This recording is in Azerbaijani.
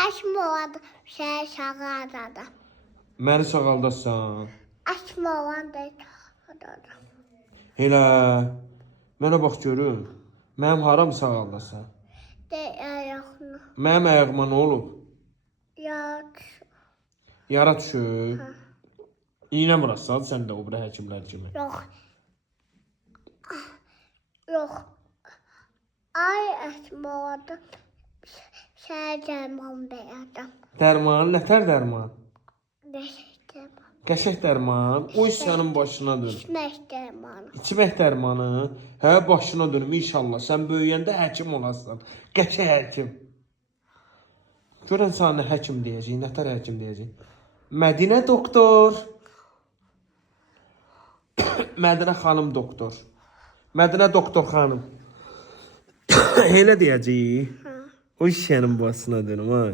Şaşma olan şey şağadadı. Məni sağaldasan. Açma olan da şağadadı. Elə. Mənə bax görüm. Mənim haram sağaldasan? De ayağını. Mənim ayağıma nə olub? Yat. Yara düşüb. İynə vurasan sən də o biri həkimlər kimi. Yok. Yok. Ay açma olan da şey derman beyadım. Dərman, nətər dərman? Beşiktim. Qəşəng dərman. O sənin başına dön. İçmek dermanı. İçmək dərmanı. Hə, başına dönüm inşallah. Sən böyüyəndə həkim olasan. Qəşəng həkim. Görən sənə həkim deyəcək, nətər həkim deyəcək? Mədinə doktor. Mədinə xanım doktor. Mədinə doktor xanım. Elə deyəcək. O sənin başına dönüm, ha.